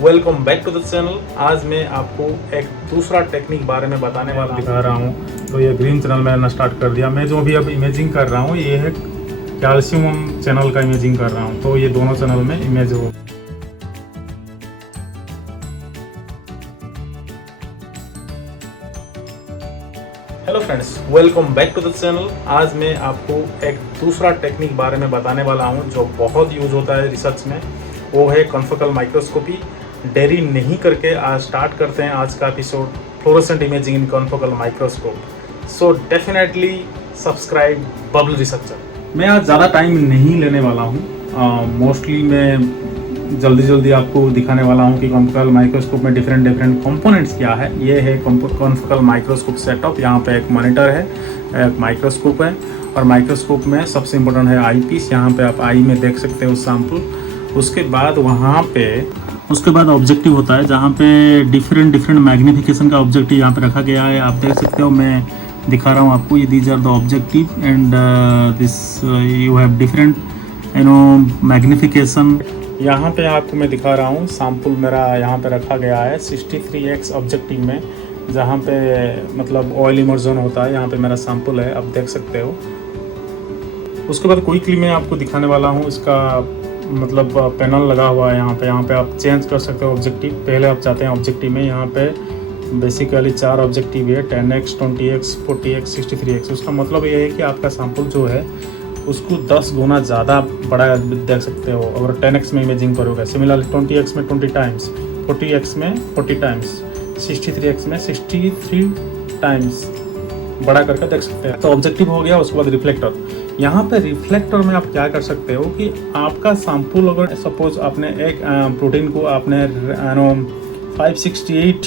Welcome back to the channel. आज मैं आपको एक दूसरा टेक्निक बारे में बताने वाला दिखा रहा हूँ। तो ये ग्रीन चैनल मैंने स्टार्ट कर दिया। मैं जो भी अब इमेजिंग कर रहा हूँ ये है कैल्शियम चैनल का इमेजिंग कर रहा हूँ। तो ये दोनों चैनल में इमेज हो। Hello friends, welcome back to the channel. आज मैं आपको एक दूसरा टेक्निक बारे में बताने वाला हूँ जो बहुत यूज होता है रिसर्च में। वो है कॉन्फोकल माइक्रोस्कोपी। देरी नहीं करके आज स्टार्ट करते हैं आज का episode, fluorescent imaging in confocal microscope. So definitely subscribe Bubble Researcher. मैं आज ज़्यादा टाइम नहीं लेने वाला हूँ। मोस्टली मैं जल्दी आपको दिखाने वाला हूँ कि कॉन्फोकल माइक्रोस्कोप में डिफरेंट कंपोनेंट्स क्या है। ये है कॉन्फोकल माइक्रोस्कोप सेटअप। यहाँ पे एक मॉनिटर है, एक माइक्रोस्कोप है, और माइक्रोस्कोप में सबसे इम्पोर्टेंट है आई पीस। यहाँ पे आप आई में देख सकते हो सैंपल। उसके बाद वहाँ पे ऑब्जेक्टिव होता है जहाँ पे डिफरेंट मैग्निफिकेशन का ऑब्जेक्टिव यहाँ पे रखा गया है। आप देख सकते हो, मैं दिखा रहा हूँ आपको। ये these are the objective and this you have different magnification. यहाँ पे आपको मैं दिखा रहा हूँ सैंपल मेरा यहाँ पे रखा गया है 63x ऑब्जेक्टिव में, जहाँ पे मतलब ऑयल इमर्जन होता है। यहाँ पे मेरा सैंपल है, आप देख सकते हो। उसके बाद क्विकली मैं आपको दिखाने वाला हूँ इसका मतलब पैनल लगा हुआ है यहाँ पे आप चेंज कर सकते हो ऑब्जेक्टिव। पहले आप जाते हैं ऑब्जेक्टिव में। यहाँ पे बेसिकली 4 ऑब्जेक्टिव है, 10x, 20x, 40x, 63x। उसका मतलब ये है कि आपका सैंपल जो है उसको 10 गुना ज़्यादा बड़ा देख सकते हो अगर 10x में इमेजिंग करोगे। सिमिलरली 20x में 20 टाइम्स, 40x में 40 टाइम्स, 63x में 63 टाइम्स बड़ा करके देख सकते हैं। तो ऑब्जेक्टिव हो गया। उसके बाद रिफ्लेक्टर। यहाँ पे रिफ्लेक्टर में आप क्या कर सकते हो कि आपका सैंपल अगर सपोज आपने एक प्रोटीन को आपने 568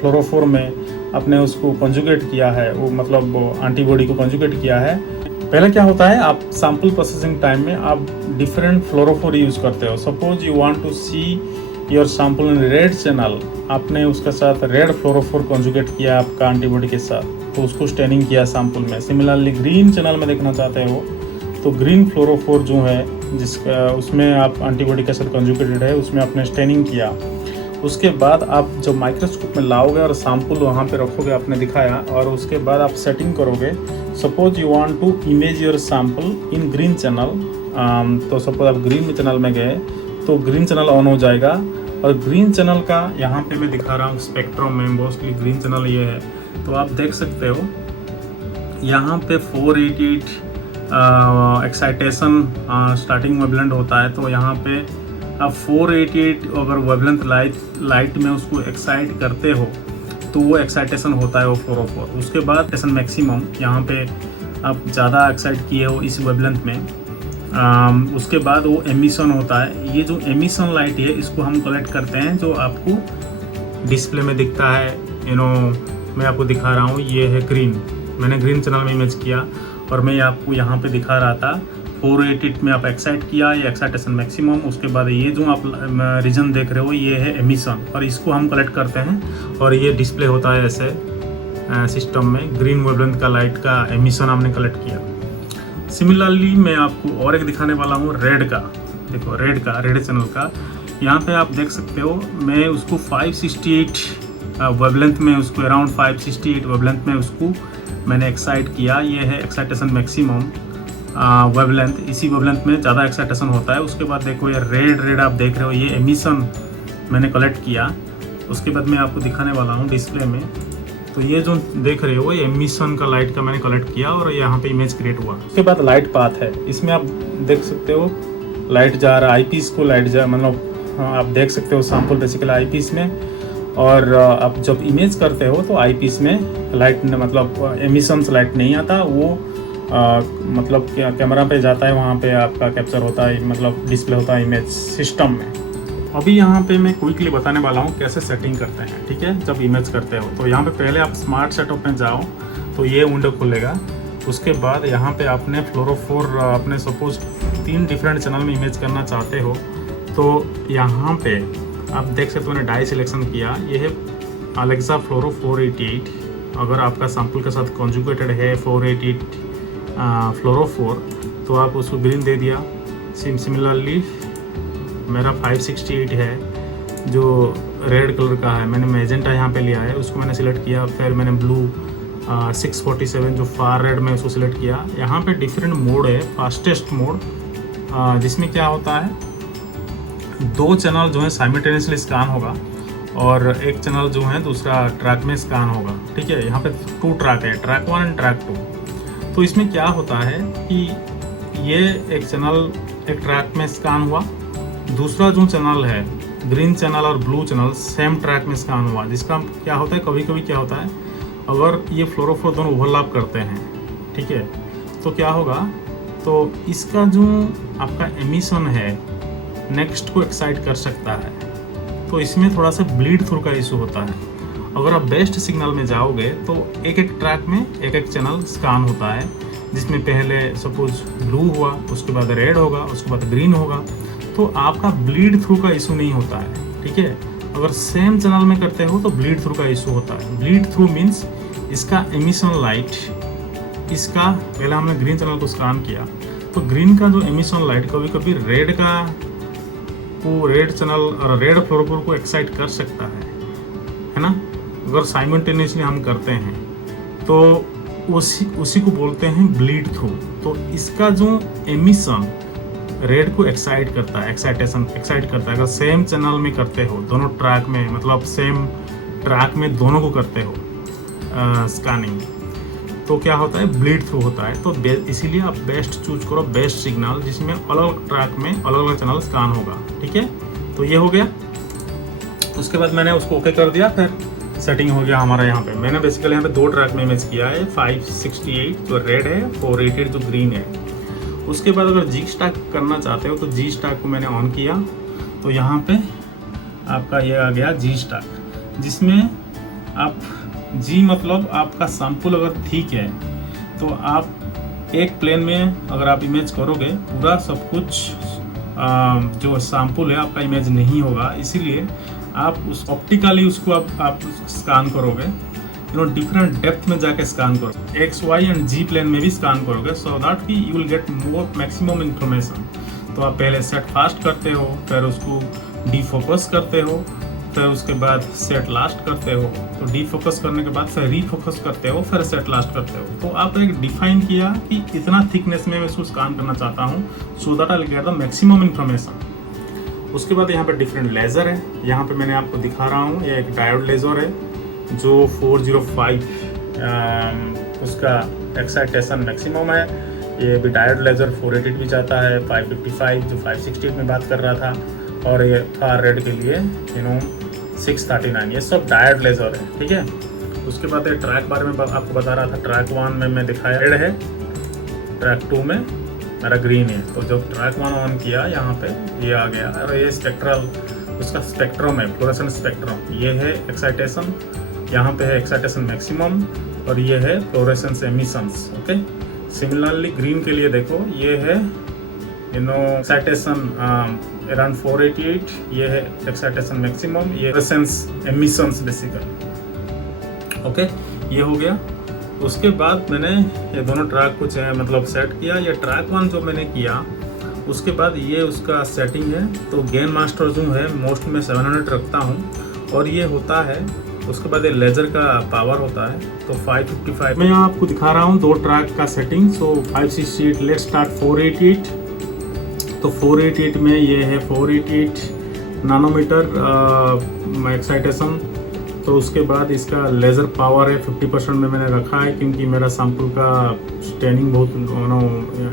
फ्लोरोफोर में आपने उसको कंजुगेट किया है, वो मतलब एंटीबॉडी को कंजुगेट किया है। पहले क्या होता है, आप सैंपल प्रोसेसिंग टाइम में आप डिफरेंट फ्लोरोफोर यूज़ करते हो। Suppose you want to see your sample in red channel, आपने उसके साथ रेड फ्लोरोफोर कंजुगेट किया आपका एंटीबॉडी के साथ, तो उसको स्टेनिंग किया सैंपल में। सिमिलरली ग्रीन चैनल में देखना चाहते हो तो ग्रीन फ्लोरोफोर जो है जिसका उसमें आप एंटीबॉडी के साथ कंजुगेटेड है, उसमें आपने स्टेनिंग किया। उसके बाद आप जब माइक्रोस्कोप में लाओगे और सैंपल वहाँ पे रखोगे, आपने दिखाया, और उसके बाद आप सेटिंग करोगे। Suppose you want to image your sample in green channel, तो सपोज आप ग्रीन चैनल में गए तो ग्रीन चैनल ऑन हो जाएगा। और ग्रीन चैनल का यहाँ पे मैं दिखा रहा हूँ स्पेक्ट्रम में, मोस्टली ग्रीन चैनल ये है। तो आप देख सकते हो यहाँ पे 488 एक्साइटेशन स्टार्टिंग वेवलेंथ होता है। तो यहाँ पे आप 488 अगर वेवलेंथ लाइट में उसको एक्साइट करते हो तो वो एक्साइटेशन होता है वो 404। उसके बाद एक्साइटेशन मैक्सिमम यहाँ पे आप ज़्यादा एक्साइट किए हो इस वेवलेंथ में, उसके बाद वो एमिशन होता है। ये जो एमिशन लाइट है इसको हम कलेक्ट करते हैं, जो आपको डिस्प्ले में दिखता है। मैं आपको दिखा रहा हूँ, ये है ग्रीन। मैंने ग्रीन चैनल में इमेज किया और मैं आपको यहाँ पे दिखा रहा था 488 में आप एक्साइट किया, ये एक्साइटेशन मैक्सिमम। उसके बाद ये जो आप रीजन देख रहे हो ये है एमिशन, और इसको हम कलेक्ट करते हैं और ये डिस्प्ले होता है ऐसे सिस्टम में। ग्रीन वेवलेंथ का लाइट का एमिशन हमने कलेक्ट किया। सिमिलरली मैं आपको और एक दिखाने वाला हूँ रेड का। देखो रेड चैनल का यहाँ पे आप देख सकते हो। मैं उसको 568 वेवलेंथ में, उसको अराउंड 568 वेवलेंथ में उसको मैंने एक्साइट किया। ये है एक्साइटेशन मैक्सिमम वेवलेंथ। इसी वेवलेंथ में ज़्यादा एक्साइटेशन होता है। उसके बाद देखो ये रेड आप देख रहे हो, ये एमिशन मैंने कलेक्ट किया। उसके बाद मैं आपको दिखाने वाला हूँ डिस्प्ले में। तो ये जो देख रहे हो ये एमिशन का लाइट का मैंने कलेक्ट किया और यहाँ पे इमेज क्रिएट हुआ। उसके बाद लाइट पाथ है, इसमें आप देख सकते हो लाइट जा रहा है आई पीस को, लाइट जा मतलब आप देख सकते हो सैंपल बेसिकली आई पीस में। और आप जब इमेज करते हो तो आई पीस में लाइट मतलब एमिशंस लाइट नहीं आता, वो मतलब कैमरा पे जाता है, वहाँ पे आपका कैप्चर होता है, मतलब डिस्प्ले होता है इमेज सिस्टम में। अभी यहाँ पे मैं क्विकली बताने वाला हूँ कैसे सेटिंग करते हैं, ठीक है। जब इमेज करते हो तो यहाँ पे पहले आप स्मार्ट सेटअप में जाओ तो ये विंडो खुलेगा। उसके बाद यहाँ पे आपने फ्लोरोफोर अपने सपोज 3 डिफरेंट चैनल में इमेज करना चाहते हो तो यहाँ पे आप देख सकते हो मैंने डाई सिलेक्शन किया। ये है अलेक्सा फ्लोरो 488। अगर आपका सैंपल के साथ कॉन्जुगेटेड है 488 फ्लोरोफोर तो आप उसको ग्रीन दे दिया। सिमिलरली मेरा 568 है जो रेड कलर का है, मैंने मैजेंटा यहाँ पे लिया है, उसको मैंने सिलेक्ट किया। फिर मैंने ब्लू 647 जो फार रेड में उसको सिलेक्ट किया। यहाँ पे डिफरेंट मोड है, फास्टेस्ट मोड, जिसमें क्या होता है 2 चैनल जो है साइमल्टेनियसली स्कैन होगा और एक चैनल जो है दूसरा ट्रैक में स्कैन होगा। ठीक है, यहाँ पे 2 ट्रैक है, ट्रैक 1 एंड ट्रैक 2। तो इसमें क्या होता है कि ये एक चैनल एक ट्रैक में स्कैन हुआ, दूसरा जो चैनल है ग्रीन चैनल और ब्लू चैनल सेम ट्रैक में स्कैन हुआ। जिसका क्या होता है, कभी कभी क्या होता है अगर ये फ्लोरोफोर दोनों ओवरलैप करते हैं, ठीक है, तो क्या होगा, तो इसका जो आपका एमिशन है नेक्स्ट को एक्साइट कर सकता है। तो इसमें थोड़ा सा ब्लीड थ्रू का इशू होता है। अगर आप बेस्ट सिग्नल में जाओगे तो एक एक ट्रैक में एक एक चैनल स्कैन होता है, जिसमें पहले सपोज ब्लू हुआ, उसके बाद रेड होगा, उसके बाद ग्रीन होगा। तो आपका ब्लीड थ्रू का इशू नहीं होता है। ठीक है, अगर सेम चैनल में करते हो तो ब्लीड थ्रू का इशू होता है। ब्लीड थ्रू मीन्स इसका एमिशन लाइट, इसका पहले हमने ग्रीन चैनल को स्कैन किया तो ग्रीन का जो एमिशन लाइट कभी कभी रेड का को रेड चैनल और रेड फ्लोरोफोर को एक्साइट कर सकता है ना। अगर साइमल्टेनियसली हम करते हैं तो उसी को बोलते हैं ब्लीड थ्रू। तो इसका जो एमिशन रेड को एक्साइट करता है, एक्साइट करता है। अगर सेम चैनल में करते हो दोनों ट्रैक में, मतलब सेम ट्रैक में दोनों को करते हो स्कैनिंग, तो क्या होता है ब्लीड थ्रू होता है। तो इसीलिए आप बेस्ट चूज करो, बेस्ट सिग्नल जिसमें अलग अलग ट्रैक में अलग अलग चैनल स्कैन होगा। ठीक है, तो ये हो गया। उसके बाद मैंने उसको ओके कर दिया, फिर सेटिंग हो गया हमारा। यहाँ पे मैंने बेसिकली यहाँ पे 2 ट्रैक में इमेज किया है, 568 जो रेड है, 488 जो ग्रीन है। उसके बाद अगर जी स्टैक करना चाहते हो तो जी स्टैक को मैंने ऑन किया तो यहाँ पे आपका ये आ गया जी स्टैक, जिसमें आप जी मतलब आपका सैंपल अगर ठीक है तो आप एक प्लेन में अगर आप इमेज करोगे पूरा सब कुछ जो सैंपल है आपका इमेज नहीं होगा। इसीलिए आप उस ऑप्टिकली उसको आप स्कैन करोगे, डिफरेंट डेप्थ में जाके स्कैन करोगे, x y and z plane में भी स्कैन करोगे, सो दैट कि you will get more maximum information. तो आप पहले सेट फास्ट करते हो, फिर उसको डीफोकस करते हो, फिर उसके बाद सेट लास्ट करते हो। तो डीफोकस करने के बाद फिर रीफोकस करते हो, फिर सेट लास्ट करते हो। तो आप एक डिफाइन किया कि इतना थिकनेस में मैं इसको स्कैन करना चाहता हूँ, so that I will get the maximum information. उसके बाद यहाँ पे डिफरेंट लेज़र है, यहाँ पे मैंने आपको दिखा रहा हूँ, ये एक डायोड लेज़र है जो 405 उसका एक्साइटेशन मैक्सिमम है। ये भी डायोड लेज़र 488 भी जाता है, 555 जो 568 में बात कर रहा था, और ये फार रेड के लिए 639। ये सब डायोड लेज़र है। ठीक है, उसके बाद ये ट्रैक बारे में आपको बता रहा था। ट्रैक 1 में मैं दिखाया रेड है, ट्रैक 2 में मेरा ग्रीन है। तो जब ट्रैक 1 ऑन किया यहाँ पे ये आ गया, और ये स्पेक्ट्रल उसका स्पेक्ट्रम है, फ्लोरेसेंस स्पेक्ट्रम। ये है एक्साइटेशन, यहाँ पे है एक्साइटेशन मैक्सिमम, और ये है fluorescence emissions. Okay, similarly green के लिए देखो, ये है एक्साइटेशन अराउंड 488, ये है एक्साइटेशन मैक्सिमम, ये फ्लोरेसेंस एमिशंस बेसिकली। ओके, ये हो गया। उसके बाद मैंने ये दोनों ट्रैक को मतलब सेट किया। ये ट्रैक 1 जो मैंने किया उसके बाद ये उसका सेटिंग है। तो गेन मास्टर जो है मोस्ट में 700 रखता हूँ, और ये होता है। उसके बाद ये लेज़र का पावर होता है तो 555। मैं यहाँ आपको दिखा रहा हूँ 2 ट्रैक का सेटिंग। So 568, let's start 488। तो 488 में ये है 488 नैनोमीटर एक्साइटेशन। तो उसके बाद इसका लेज़र पावर है 50% में मैंने रखा है, क्योंकि मेरा सैंपल का स्टेनिंग बहुत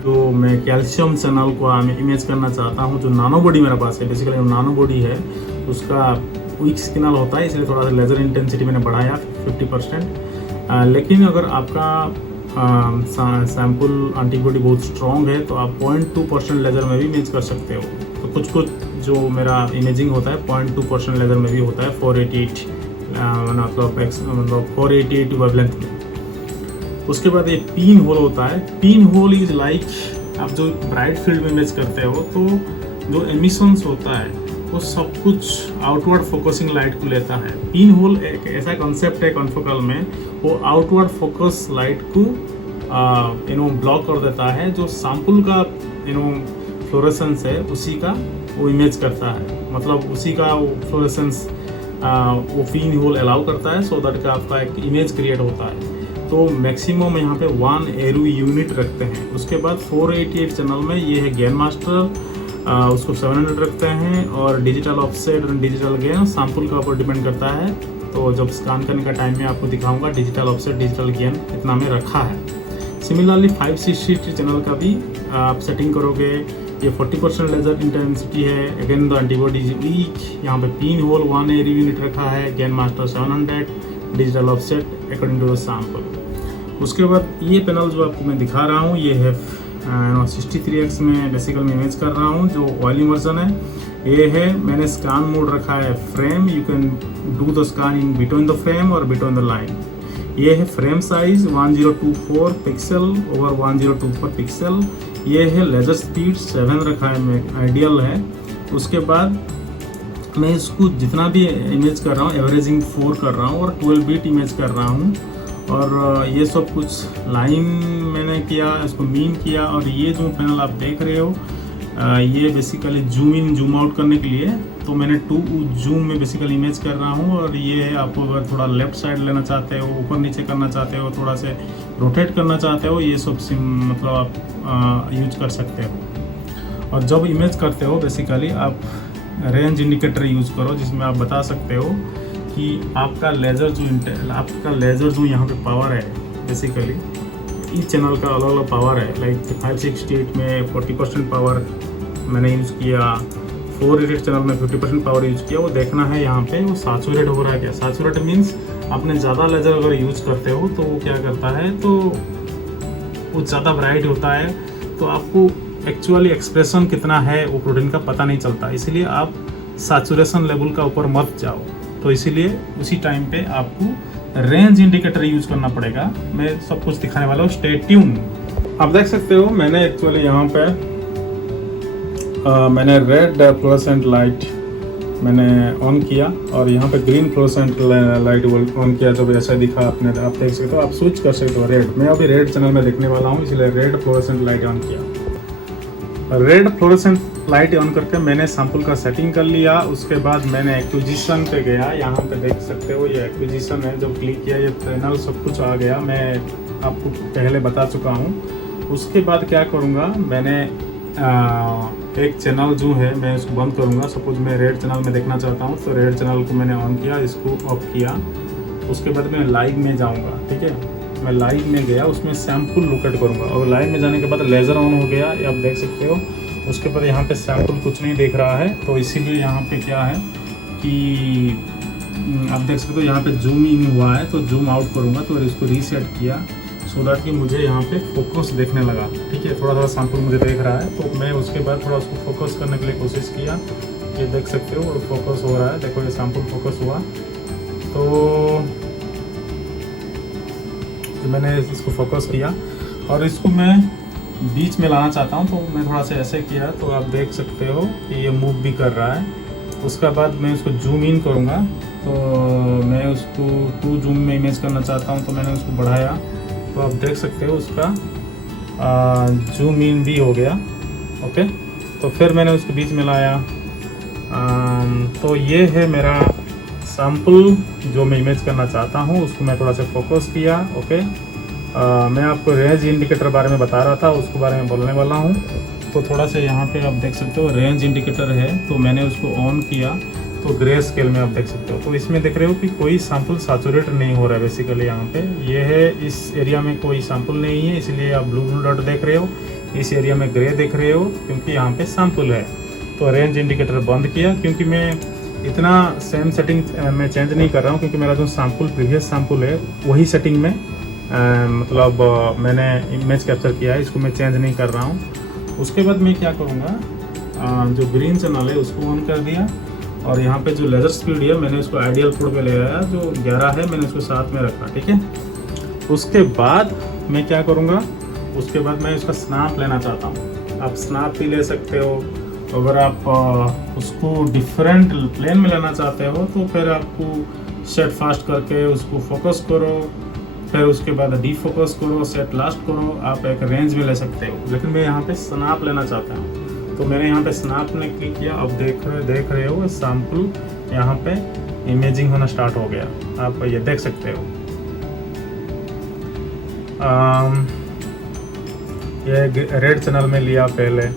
जो मैं कैल्शियम चैनल को इमेज करना चाहता हूँ, जो नानो बॉडी मेरे पास है, बेसिकली नानो बॉडी है उसका वीक सिग्नल होता है, इसलिए थोड़ा सा लेज़र इंटेंसिटी मैंने बढ़ाया 50%। लेकिन अगर आपका सैंपल एंटीबॉडी बहुत स्ट्रॉन्ग है तो आप 0.2% लेज़र में भी इमेज कर सकते हो। तो कुछ जो मेरा इमेजिंग होता है 0.2% लेज़र में भी होता है 488 मतलब 488 वेवलेंथ में। उसके बाद ये पिन होल होता है। पिन होल इज लाइक आप जो ब्राइट फील्ड में इमेज करते हो तो जो एमिशंस होता है वो सब कुछ आउटवर्ड फोकसिंग लाइट को लेता है। पिन होल एक ऐसा कॉन्सेप्ट है कॉन्फोकल में, वो आउटवर्ड फोकस लाइट को ब्लॉक कर देता है, जो सैंपल का फ्लोरेसेंस है उसी का वो इमेज करता है, मतलब उसी का वो फ्लोरेसेंस वो पिन होल अलाउ करता है, सो दैट का आपका एक इमेज क्रिएट होता है। तो मैक्सिमम यहाँ पे 1 एरू यूनिट रखते हैं। उसके बाद 488 चैनल में ये है गेन मास्टर, उसको 700 रखते हैं, और डिजिटल ऑफसेट और डिजिटल गेन सैम्पल का ऊपर डिपेंड करता है। तो जब स्कैन करने का टाइम में आपको दिखाऊंगा डिजिटल ऑफसेट डिजिटल गेन इतना में रखा है। सिमिलरली 560 चैनल का भी आप सेटिंग करोगे। ये 40% लेजर इंटेंसिटी है, again the antibody is weak. यहाँ पे पिन होल 1 एरू यूनिट रखा है, gain master 700, digital offset according to the sample. उसके बाद ये पैनल जो आपको मैं दिखा रहा हूँ ये है 63x में बेसिकल में इमेज कर रहा हूँ, जो ऑयलिंग वर्जन है। ये है मैंने स्कैन मोड रखा है frame, you can do the scan in between the frame और बिटवीन द लाइन। ये है frame size 1024 pixel over 1024 pixel. ये है लेजर स्पीड 7 रखा है, मैं आइडियल है। उसके बाद मैं इसको जितना भी इमेज कर रहा हूँ एवरेजिंग 4 कर रहा हूँ और 12 बीट इमेज कर रहा हूँ। और ये सब कुछ लाइन मैंने किया, इसको मीन किया। और ये जो पैनल आप देख रहे हो ये basically zoom in zoom out करने के लिए, तो मैंने 2 जूम में बेसिकली इमेज कर रहा हूँ। और ये है आपको अगर थोड़ा लेफ्ट साइड लेना चाहते हो, ऊपर नीचे करना चाहते हो, थोड़ा से रोटेट करना चाहते हो, ये सब मतलब आप यूज कर सकते हो। और जब इमेज करते हो बेसिकली आप रेंज इंडिकेटर यूज़ करो, जिसमें आप बता सकते हो कि आपका लेज़र जो यहाँ पे पावर है बेसिकली इस चैनल का अलग अलग पावर है। लाइक 568 में 40% पावर मैंने यूज़ किया, 488 चैनल में 50% पावर यूज़ किया। वो देखना है यहाँ पे वो सैचुरेट हो रहा है क्या। सैचुरेट मीन्स आपने ज़्यादा लेज़र अगर यूज़ करते हो तो वो क्या करता है, तो वो ज़्यादा ब्राइट होता है, तो आपको एक्चुअली एक्सप्रेशन कितना है वो प्रोटीन का पता नहीं चलता। इसलिए आप सैचुरेशन लेवल का ऊपर मत जाओ। तो इसीलिए उसी टाइम पे आपको रेंज इंडिकेटर यूज करना पड़ेगा। मैं सब कुछ दिखाने वाला हूँ, स्टे ट्यून। आप देख सकते हो मैंने एक्चुअली यहाँ पे मैंने रेड फ्लोरेसेंट लाइट मैंने ऑन किया और यहाँ पे ग्रीन फ्लोरेसेंट लाइट ऑन किया। जब ऐसा दिखा आपने, आप देख सकते हो, आप स्विच कर सकते हो रेड। मैं अभी रेड चैनल में देखने वाला हूँ, इसलिए रेड फ्लोरेसेंट लाइट ऑन किया। रेड फ्लोरेसेंट लाइट ऑन करके मैंने सैंपल का सेटिंग कर लिया। उसके बाद मैंने एक्विजिशन पे गया। यहाँ पे देख सकते हो ये एक्विजिशन है, जो क्लिक किया ये पैनल सब कुछ आ गया, मैं आपको पहले बता चुका हूँ। उसके बाद क्या करूँगा, मैंने एक चैनल जो है मैं इसको बंद करूँगा। सपोज मैं रेड चैनल में देखना चाहता हूँ, तो रेड चैनल को मैंने ऑन किया, इसको ऑफ किया। उसके बाद मैं लाइव में जाऊँगा, ठीक है। मैं लाइव में गया, उसमें सैंपल लोकेट करूँगा और लाइव में जाने के बाद लेज़र ऑन हो गया, ये आप देख सकते हो। उसके बाद यहाँ पे सैंपल कुछ नहीं देख रहा है, तो इसीलिए यहाँ पे क्या है कि आप देख सकते हो यहाँ पे जूम इन हुआ है, तो जूम आउट करूँगा। तो इसको रीसेट किया सो दैट कि मुझे यहाँ पे फोकस देखने लगा, ठीक है। थोड़ा थोड़ा सैंपल मुझे देख रहा है, तो मैं उसके बाद थोड़ा उसको फोकस करने के लिए कोशिश किया। ये देख सकते हो और फोकस हो रहा है, देखो ये सैंपल फोकस हुआ। तो मैंने इसको फोकस किया और इसको मैं बीच में लाना चाहता हूँ, तो मैं थोड़ा सा ऐसे किया, तो आप देख सकते हो कि ये मूव भी कर रहा है। उसके बाद मैं उसको जूम इन करूँगा, तो मैं उसको 2 जूम में इमेज करना चाहता हूँ, तो मैंने उसको बढ़ाया, तो आप देख सकते हो उसका जूम इन भी हो गया, ओके। तो फिर मैंने उसको बीच में लाया। तो ये है मेरा सैंपल जो मैं इमेज करना चाहता हूँ, उसको मैं थोड़ा सा फोकस किया, ओके। मैं आपको रेंज इंडिकेटर बारे में बता रहा था, उसके बारे में बोलने वाला हूँ। तो थोड़ा सा यहाँ पे आप देख सकते हो रेंज इंडिकेटर है, तो मैंने उसको ऑन किया, तो ग्रे स्केल में आप देख सकते हो। तो इसमें देख रहे हो कि कोई सैंपल सैचुरेट नहीं हो रहा है बेसिकली। यहाँ पे ये है, इस एरिया में कोई सैंपल नहीं है, इसलिए आप ब्लू डॉट देख रहे हो। इस एरिया में ग्रे देख रहे हो क्योंकि यहाँ पे सैंपल है। तो रेंज इंडिकेटर बंद किया, क्योंकि मैं इतना सेम सेटिंग मैं चेंज नहीं कर रहा हूँ, क्योंकि मेरा जो सैंपल प्रीवियस सैंपल है वही सेटिंग में मतलब मैंने इमेज कैप्चर किया है, इसको मैं चेंज नहीं कर रहा हूँ। उसके बाद मैं क्या करूँगा, जो ग्रीन चैनल है उसको ऑन कर दिया और यहाँ पे जो लेजर स्पीड है मैंने उसको आइडियल कोड पे ले आया, जो 11 है मैंने उसको 7 में रखा, ठीक है। उसके बाद मैं क्या करूँगा, उसके बाद मैं उसका स्नैप लेना चाहता हूँ। आप स्नैप भी ले सकते हो। अगर आप उसको डिफरेंट प्लेन में लेना चाहते हो, तो फिर आपको सेट फास्ट करके उसको फोकस करो, फिर उसके बाद डीफोकस करो, सेट लास्ट करो। आप एक रेंज में ले सकते हो, लेकिन मैं यहाँ पे स्नैप लेना चाहता हूँ। तो मैंने यहाँ पे स्नैप ने क्लिक किया, अब देख रहे हो सैंपल यहाँ पे इमेजिंग होना स्टार्ट हो गया, आप ये देख सकते हो। ये रेड चैनल में लिया पहले,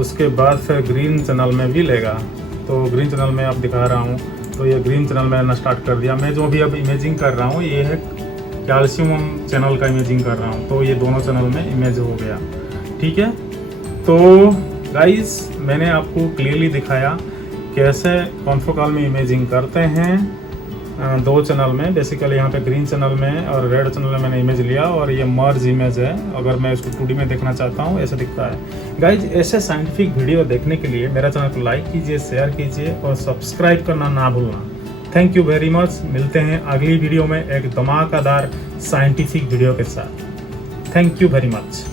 उसके बाद फिर ग्रीन चैनल में भी लेगा। तो ग्रीन चैनल में आप दिखा रहा हूँ, तो ये ग्रीन चैनल मैंने स्टार्ट कर दिया। मैं जो भी अब इमेजिंग कर रहा हूँ ये है कैल्शियम चैनल का इमेजिंग कर रहा हूँ, तो ये दोनों चैनल में इमेज हो गया। ठीक है, तो गाइस मैंने आपको क्लियरली दिखाया कैसे कॉन्फोकॉल में इमेजिंग करते हैं दो चैनल में। बेसिकली यहाँ पे ग्रीन चैनल में और रेड चैनल में मैंने इमेज लिया और ये मर्ज इमेज है। अगर मैं इसको 2D में देखना चाहता हूँ ऐसा दिखता है। गाइज ऐसे साइंटिफिक वीडियो देखने के लिए मेरा चैनल को लाइक कीजिए, शेयर कीजिए और सब्सक्राइब करना ना भूलना। Thank you very much. मिलते हैं अगली वीडियो में एक धमाकेदार साइंटिफिक वीडियो के साथ। Thank you very much.